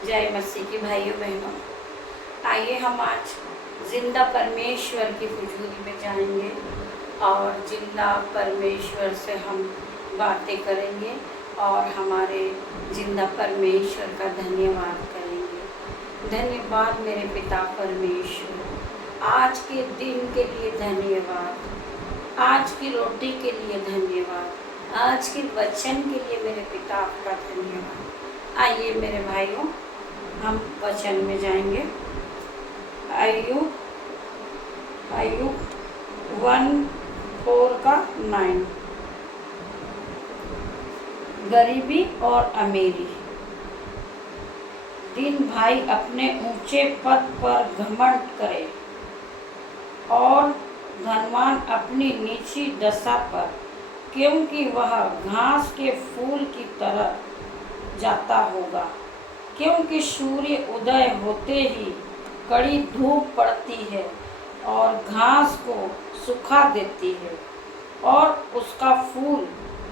जय मसीह की भाइयों बहनों, आइए हम आज जिंदा परमेश्वर की हुजूरी में जाएंगे और जिंदा परमेश्वर से हम बातें करेंगे और हमारे जिंदा परमेश्वर का धन्यवाद करेंगे। धन्यवाद मेरे पिता परमेश्वर, आज के दिन के लिए धन्यवाद, आज की रोटी के लिए धन्यवाद, आज के वचन के लिए मेरे पिता आपका धन्यवाद। आइए मेरे भाइयों, हम वचन में जाएंगे। आयु 1:4-9 गरीबी और अमीरी। दिन भाई अपने ऊंचे पद पर घमंड करे और धनवान अपनी नीची दशा पर, क्योंकि वह घास के फूल की तरह जाता होगा। क्योंकि सूर्य उदय होते ही कड़ी धूप पड़ती है और घास को सुखा देती है और उसका फूल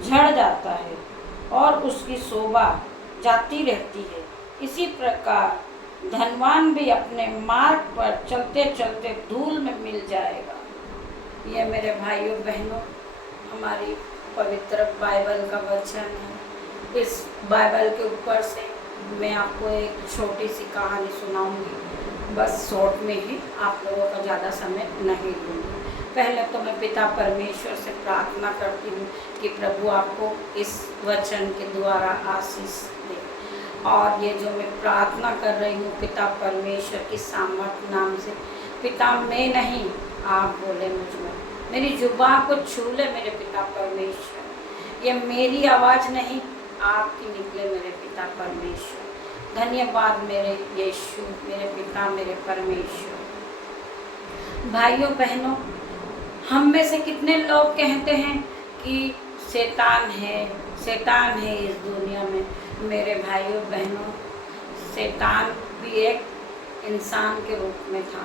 झड़ जाता है और उसकी शोभा जाती रहती है। इसी प्रकार धनवान भी अपने मार्ग पर चलते चलते धूल में मिल जाएगा। ये मेरे भाइयों बहनों, हमारी पवित्र बाइबल का वचन है। इस बाइबल के ऊपर से मैं आपको एक छोटी सी कहानी सुनाऊंगी, बस शॉर्ट में ही, आप लोगों का ज़्यादा समय नहीं लूँगी। पहले तो मैं पिता परमेश्वर से प्रार्थना करती हूँ कि प्रभु आपको इस वचन के द्वारा आशीष दे। और ये जो मैं प्रार्थना कर रही हूँ पिता परमेश्वर की सामर्थ नाम से, पिता मैं नहीं, आप बोले मुझ में, मेरी जुबान को छू ले मेरे पिता परमेश्वर। ये मेरी आवाज़ नहीं, आपकी निकले मेरे पिता परमेश्वर। धन्यवाद मेरे यीशु, मेरे पिता, मेरे परमेश्वर। भाइयों बहनों, हम में से कितने लोग कहते हैं कि शैतान है इस दुनिया में। मेरे भाइयों बहनों, शैतान भी एक इंसान के रूप में था।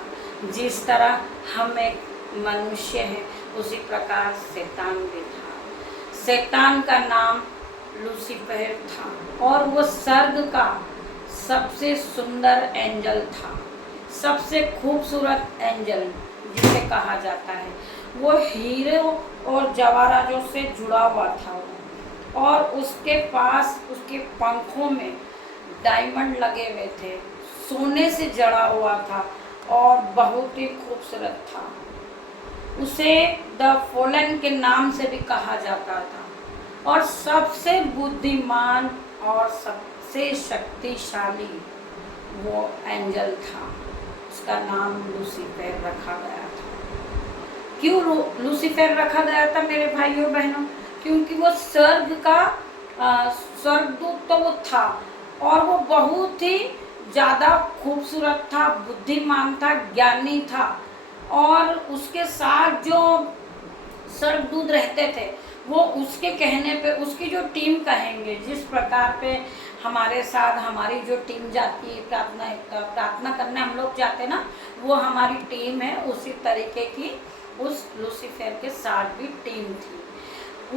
जिस तरह हम एक मनुष्य हैं उसी प्रकार शैतान भी था। शैतान का नाम लूसीफर था और वो स्वर्ग का सबसे सुंदर एंजल था, सबसे खूबसूरत एंजल जिसे कहा जाता है। वो हीरे और जवाहरातों से जुड़ा हुआ था और उसके पास, उसके पंखों में डायमंड लगे हुए थे, सोने से जड़ा हुआ था और बहुत ही खूबसूरत था। उसे द फॉलन के नाम से भी कहा जाता था और सबसे बुद्धिमान और सबसे शक्तिशाली वो एंजल था। उसका नाम लूसीफर रखा गया था। क्यों लूसीफर रखा गया था मेरे भाइयों बहनों? क्योंकि वो स्वर्ग का स्वर्गदूत तो वो था और वो बहुत ही ज़्यादा खूबसूरत था, बुद्धिमान था, ज्ञानी था। और उसके साथ जो स्वर्गदूत रहते थे वो उसके कहने पे, उसकी जो टीम कहेंगे, जिस प्रकार पे हमारे साथ हमारी जो टीम जाती है प्रार्थना करने हम लोग जाते ना, वो हमारी टीम है, उसी तरीके की उस लूसीफर के साथ भी टीम थी।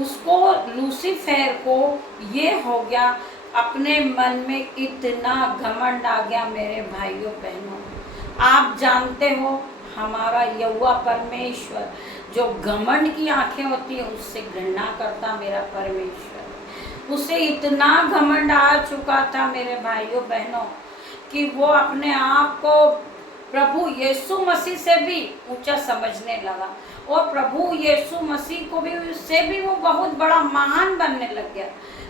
उसको, लूसीफर को ये हो गया, अपने मन में इतना घमंड आ गया मेरे भाइयों बहनों। आप जानते हो हमारा यहोवा परमेश्वर जो घमंड की आंखें होती है उससे घृणा करता मेरा परमेश्वर। उसे इतना घमंड आ चुका था मेरे भाइयों बहनों कि वो अपने आप को प्रभु यीशु मसीह से भी ऊंचा समझने लगा और प्रभु यीशु मसीह को भी, उससे भी वो बहुत बड़ा महान बनने लग गया।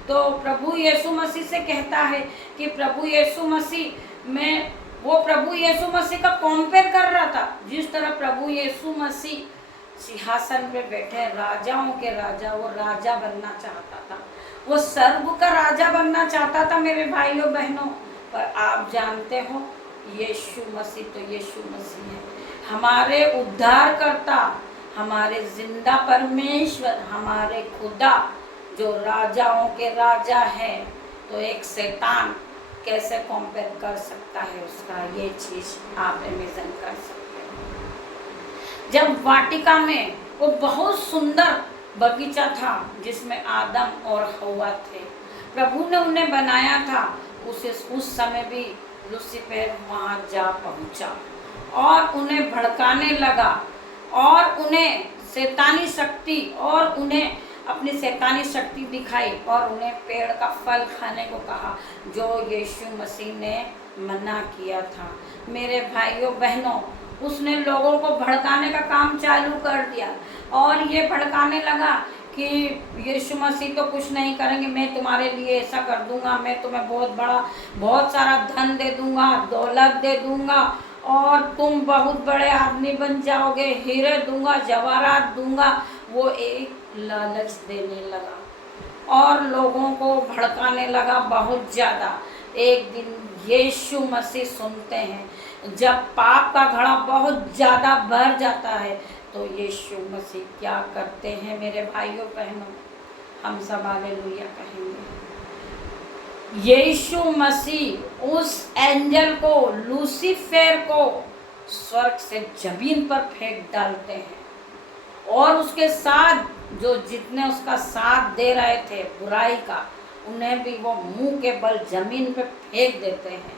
तो प्रभु यीशु मसीह से कहता है कि प्रभु यीशु मसीह में, वो प्रभु यीशु मसीह का कंपेयर कर रहा था। जिस तरह प्रभु यीशु मसीह सिंहासन पे बैठे, राजाओं के राजा, वो राजा बनना चाहता था, वो स्वर्ग का राजा बनना चाहता था मेरे भाइयों बहनों। पर आप जानते हो यीशु मसीह तो यीशु मसीह है, हमारे उद्धारकर्ता, हमारे जिंदा परमेश्वर, हमारे खुदा जो राजाओं के राजा है। तो एक शैतान कैसे कंपेयर कर सकता है उसका? ये चीज़ आप इमेजिन कर सकते हो। जब वाटिका में वो बहुत सुंदर बगीचा था जिसमें आदम और हव्वा थे, प्रभु ने उन्हें बनाया था। उस समय भी लूसीफर वहाँ जा पहुँचा और उन्हें भड़काने लगा और उन्हें शैतानी शक्ति और उन्हें अपनी शैतानी शक्ति दिखाई और उन्हें पेड़ का फल खाने को कहा जो यीशु मसीह ने मना किया था। मेरे भाइयों बहनों, उसने लोगों को भड़काने का काम चालू कर दिया और ये भड़काने लगा कि यीशु मसीह तो कुछ नहीं करेंगे, मैं तुम्हारे लिए ऐसा कर दूंगा, मैं तुम्हें बहुत सारा धन दे दूंगा, दौलत दे दूंगा और तुम बहुत बड़े आदमी बन जाओगे, हीरे दूंगा, जवाहरात दूंगा। वो एक लालच देने लगा और लोगों को भड़काने लगा बहुत ज़्यादा। एक दिन यीशु मसीह सुनते हैं जब पाप का घड़ा बहुत ज़्यादा भर जाता है तो यीशु मसीह क्या करते हैं मेरे भाइयों बहनों, हम सब हालेलुया कहेंगे। यीशु मसीह उस एंजल को, लूसीफर को स्वर्ग से जमीन पर फेंक डालते हैं और उसके साथ जो जितने उसका साथ दे रहे थे बुराई का, उन्हें भी वो मुंह के बल जमीन पे फेंक देते हैं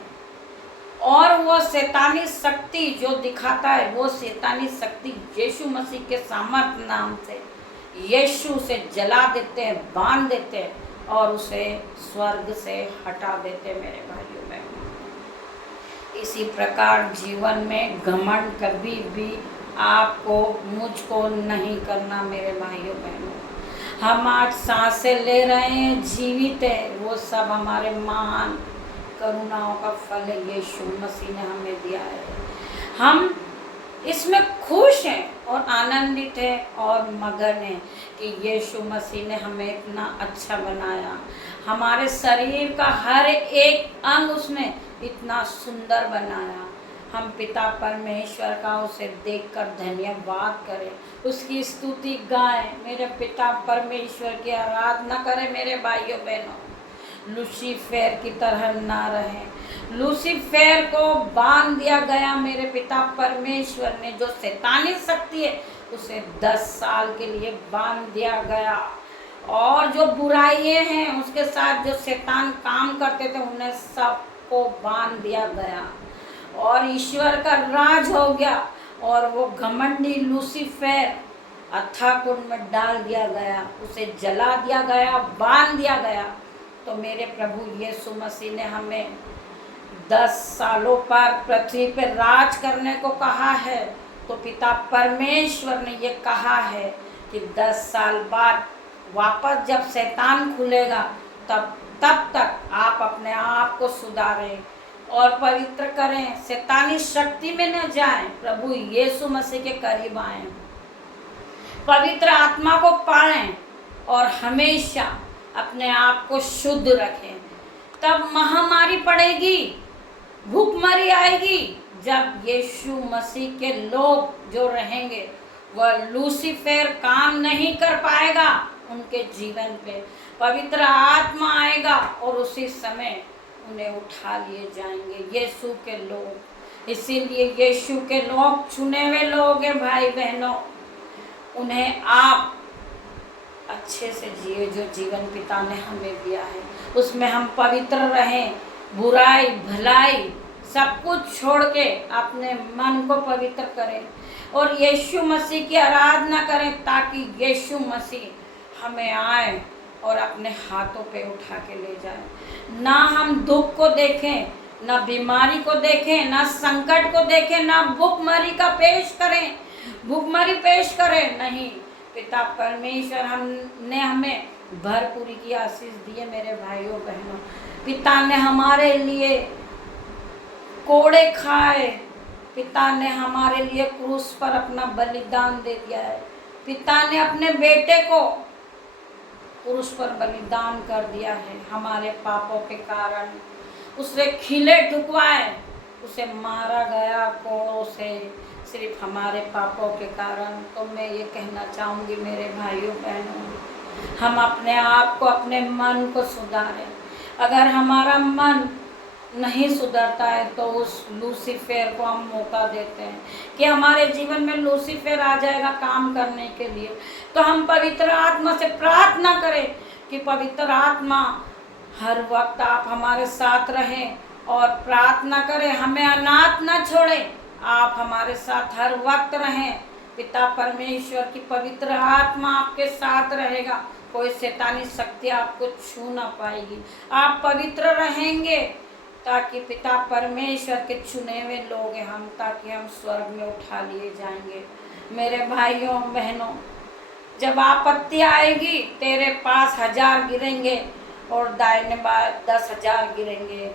और वो शैतानी शक्ति जो दिखाता है, वो शैतानी शक्ति यीशु मसीह के सामर्थ नाम से यीशु से जला देते हैं, बांध देते हैं और उसे स्वर्ग से हटा देते। मेरे भाइयों बहनों, इसी प्रकार जीवन में घमंड कभी भी आपको, मुझको नहीं करना मेरे भाइयों बहनों। हम आज सांसें ले रहे हैं, जीवित है, वो सब हमारे महान करुणाओं का फल है, यीशु मसीह ने हमें दिया है। हम इसमें खुश हैं और आनंदित हैं और मगन हैं कि यीशु मसीह ने हमें इतना अच्छा बनाया। हमारे शरीर का हर एक अंग उसने इतना सुंदर बनाया। हम पिता परमेश्वर का उसे देखकर धन्यवाद करें, उसकी स्तुति गाएं, मेरे पिता परमेश्वर की आराधना करें। मेरे भाइयों बहनों, लूसीफर की तरह ना रहें। लूसीफर को बांध दिया गया मेरे पिता परमेश्वर ने, जो शैतानी शक्ति है उसे 10 साल के लिए बांध दिया गया और जो बुराइयां हैं उसके साथ जो शैतान काम करते थे उन्हें सबको बांध दिया गया और ईश्वर का राज हो गया और वो घमंडी लूसीफर अथाह कुंड में डाल दिया गया, उसे जला दिया गया, बांध दिया गया। तो मेरे प्रभु यीशु मसीह ने हमें 10 सालों पर पृथ्वी पर राज करने को कहा है। तो पिता परमेश्वर ने ये कहा है कि 10 साल बाद वापस जब शैतान खुलेगा तब तक आप अपने आप को सुधारें और पवित्र करें, शैतानी शक्ति में न जाएं, प्रभु यीशु मसीह के करीब आएं, पवित्र आत्मा को पाएं और हमेशा अपने आप को शुद्ध रखें। तब महामारी पड़ेगी, भूखमरी आएगी, जब यीशु मसीह के लोग जो रहेंगे वह लूसीफर काम नहीं कर पाएगा उनके जीवन पे, पवित्र आत्मा आएगा और उसी समय उन्हें उठा लिए जाएंगे यीशु के लोग। इसीलिए यीशु के लोग चुने हुए लोग हैं भाई बहनों, उन्हें आप अच्छे से जिए जो जीवन पिता ने हमें दिया है, उसमें हम पवित्र रहें, बुराई भलाई सब कुछ छोड़ के अपने मन को पवित्र करें और यीशु मसीह की आराधना करें ताकि यीशु मसीह हमें आए और अपने हाथों पे उठा के ले जाए। ना हम दुख को देखें, ना बीमारी को देखें, ना संकट को देखें, ना भूखमरी का पेश करें, भूखमरी पेश करें, नहीं। पिता परमेश्वर हमने हमें भरपूरी की आशीष दी है मेरे भाइयों बहनों। पिता ने हमारे लिए कोड़े खाए, पिता ने हमारे लिए क्रूस पर अपना बलिदान दे दिया है। पिता ने अपने बेटे को क्रूस पर बलिदान कर दिया है हमारे पापों के कारण, उसे खिले ठुकवाए, उसे मारा गया कोड़ों से सिर्फ हमारे पापों के कारण। तो मैं ये कहना चाहूँगी मेरे भाइयों बहनों, हम अपने आप को, अपने मन को सुधारें। अगर हमारा मन नहीं सुधरता है तो उस लूसीफर को हम मौका देते हैं कि हमारे जीवन में लूसीफर आ जाएगा काम करने के लिए। तो हम पवित्र आत्मा से प्रार्थना करें कि पवित्र आत्मा हर वक्त आप हमारे साथ रहें और प्रार्थना करें, हमें अनाथ न छोड़े, आप हमारे साथ हर वक्त रहें। पिता परमेश्वर की पवित्र आत्मा आपके साथ रहेगा, कोई शैतानी शक्ति आपको छू ना पाएगी। आप पवित्र रहेंगे ताकि पिता परमेश्वर के चुने हुए लोग हैं हम, ताकि हम स्वर्ग में उठा लिए जाएंगे। मेरे भाइयों बहनों, जब आपत्ति आएगी तेरे पास 1000 गिरेंगे और दाहिने बाएं 10,000 गिरेंगे,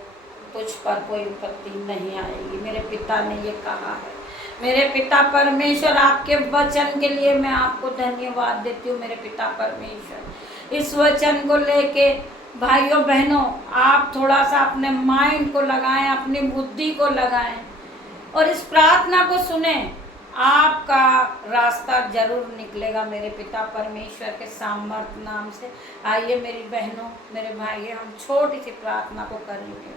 तुझ पर कोई विपत्ति नहीं आएगी। मेरे पिता ने ये कहा है। मेरे पिता परमेश्वर, आपके वचन के लिए मैं आपको धन्यवाद देती हूँ। मेरे पिता परमेश्वर, इस वचन को लेके भाइयों बहनों, आप थोड़ा सा अपने माइंड को लगाएं, अपनी बुद्धि को लगाएं और इस प्रार्थना को सुने। आपका रास्ता जरूर निकलेगा मेरे पिता परमेश्वर के सामर्थ नाम से। आइए मेरी बहनों, मेरे भाई, हम छोटी सी प्रार्थना को करेंगे।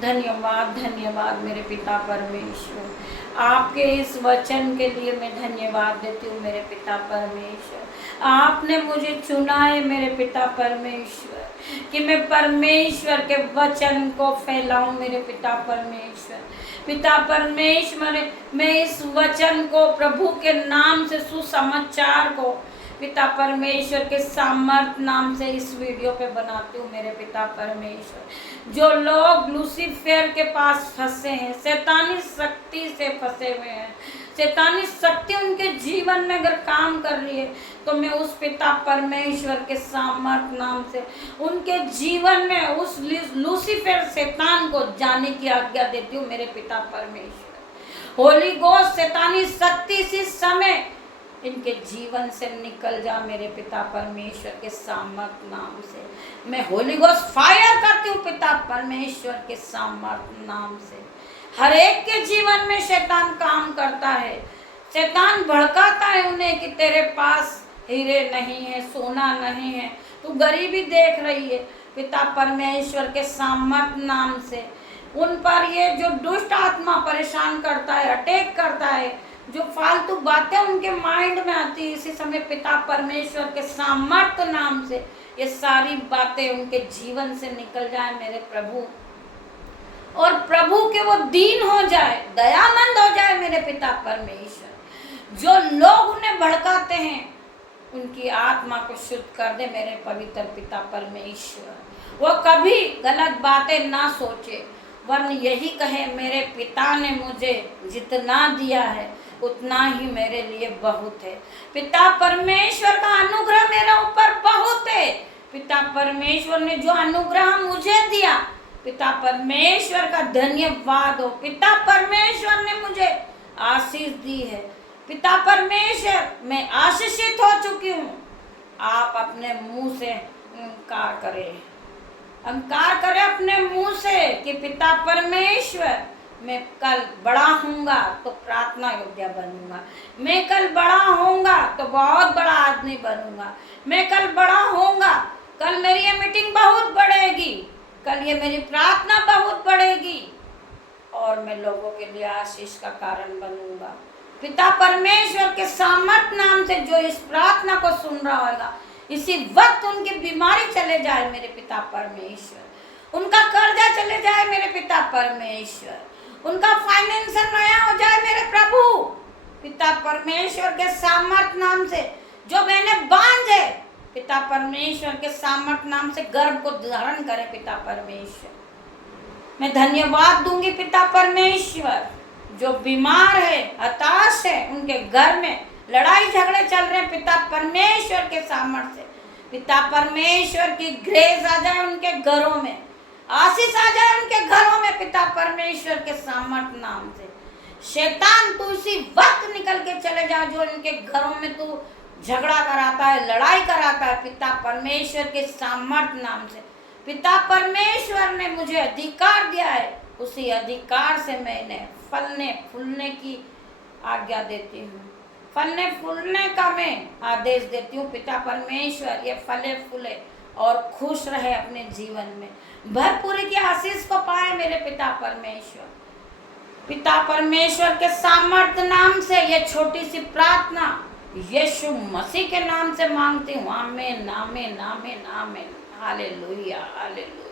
धन्यवाद, धन्यवाद मेरे पिता परमेश्वर, आपके इस वचन के लिए मैं धन्यवाद देती हूँ। मेरे पिता परमेश्वर, आपने मुझे चुना है मेरे पिता परमेश्वर कि मैं परमेश्वर के वचन को फैलाऊं। मेरे पिता परमेश्वर, पिता परमेश्वर, मैं इस वचन को, प्रभु के नाम से सुसमाचार को पिता परमेश्वर के सामर्थ नाम से इस वीडियो पे बनाती हूँ। मेरे पिता परमेश्वर, जो लोग लूसीफर के पास फंसे हैं, शैतानी शक्ति से फंसे हुए हैं, शैतानी शक्ति उनके जीवन में अगर काम कर रही है, तो मैं उस पिता परमेश्वर के सामर्थ नाम से उनके जीवन में उस लूसीफर शैतान को जाने की आज्ञा देती हूँ। मेरे पिता परमेश्वर, होली गोस्ट शैतानी शक्ति इसी समय इनके जीवन से निकल जा। मेरे पिता परमेश्वर के सामर्थ नाम से मैं होली गोस्ट फायर करती हूँ। पिता परमेश्वर के सामर्थ नाम से हर एक के जीवन में शैतान काम करता है, शैतान भड़काता है उन्हें कि तेरे पास हीरे नहीं है, सोना नहीं है, तू गरीबी देख रही है। पिता परमेश्वर के सामर्थ नाम से उन पर ये जो दुष्ट आत्मा परेशान करता है, अटैक करता है, जो फालतू बातें उनके माइंड में आती है, इसी समय पिता परमेश्वर के सामर्थ नाम से ये सारी बातें उनके जीवन से निकल जाए मेरे प्रभु, और प्रभु के वो दीन हो जाए, दयामंद हो जाए मेरे पिता परमेश्वर। जो लोग उन्हें भड़काते हैं उनकी आत्मा को शुद्ध कर दे मेरे पवित्र पिता परमेश्वर। वो कभी गलत बातें ना सोचे, वरन यही कहे मेरे पिता ने मुझे जितना दिया है उतना ही मेरे लिए बहुत है। पिता परमेश्वर का अनुग्रह मेरे ऊपर बहुत है। पिता परमेश्वर ने जो अनुग्रह मुझे दिया, पिता परमेश्वर का धन्यवाद हो। पिता परमेश्वर ने मुझे आशीष दी है। पिता परमेश्वर, मैं आशीषित हो चुकी हूँ। आप अपने मुंह से इंकार करें अपने मुंह से कि पिता परमेश्वर, मैं कल बड़ा होऊंगा तो प्रार्थना योग्य बनूंगा, मैं कल बड़ा होऊंगा तो बहुत बड़ा आदमी बनूंगा, मैं कल बड़ा होऊंगा, कल मेरी ये मीटिंग बहुत बढ़ेगी, कल ये मेरी प्रार्थना बहुत बढ़ेगी और मैं लोगों के लिए आशीष का कारण बनूंगा। पिता परमेश्वर के सामर्थ नाम से जो इस प्रार्थना को सुन रहा होगा, इसी वक्त उनकी बीमारी चले जाए मेरे पिता परमेश्वर, उनका कर्जा चले जाए मेरे पिता परमेश्वर, उनका फाइनेंशियल नया हो जाए मेरे प्रभु। पिता परमेश्वर के सामर्थ नाम से जो मैंने बांझे, पिता परमेश्वर के सामर्थ नाम से गर्भ को धारण करे पिता परमेश्वर। मैं धन्यवाद दूंगी पिता परमेश्वर। जो बीमार है, हताश है, उनके घर में लड़ाई झगड़े चल रहे हैं, पिता परमेश्वर के सामर्थ से पिता परमेश्वर की ग्रेस आ जाए उनके घरों में, आशीष आ जाए उनके घरों में पिता परमेश्वर के सामर्थ नाम से। शैतान तू इसी वक्त निकल के चले जा जो इनके घरों में तू झगड़ा कराता है, लड़ाई कराता है, पिता परमेश्वर के सामर्थ नाम से। पिता परमेश्वर ने मुझे अधिकार दिया है, उसी अधिकार से मैंने फलने फूलने की आज्ञा देती हूँ, फलने फूलने का मैं आदेश देती हूँ। पिता परमेश्वर ये फले फूले और खुश रहे अपने जीवन में, भरपूरी की आशीष को पाए मेरे पिता परमेश्वर। पिता परमेश्वर के सामर्थ्य नाम से ये छोटी सी प्रार्थना यीशु मसीह के नाम से मांगती हूँ। आमीन, आमीन, आमीन, आमीन। Hallelujah, hallelujah.